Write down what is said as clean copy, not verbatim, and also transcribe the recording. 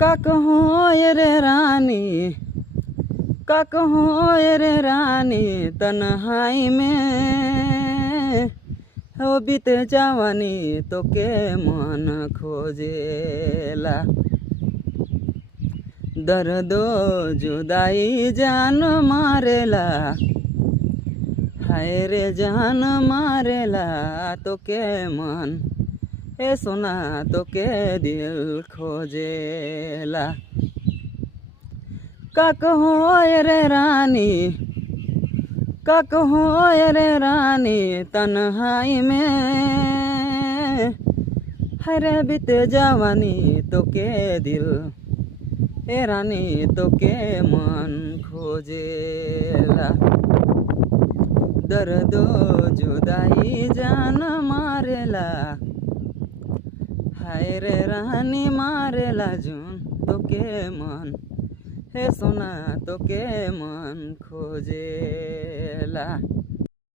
का कहो रे रानी, का कहो रे रानी, तन्हाई में हो बीते जवानी तो के मन खोजेला। दर्दो जुदाई जान मारेला, हाय रे जान मारेला तो के मन, ए सोना तो के दिल खोजेला। का कहो रे रानी, का कहो रे रानी, तन्हाई में हरे बीते जवानी तो के दिल, ए रानी तो के मन खोजेला। दर्दो जुदाई जान मारेला, हाय रे रानी मारेला जुन तो के मन, हे सोना तो के मन खोजेला।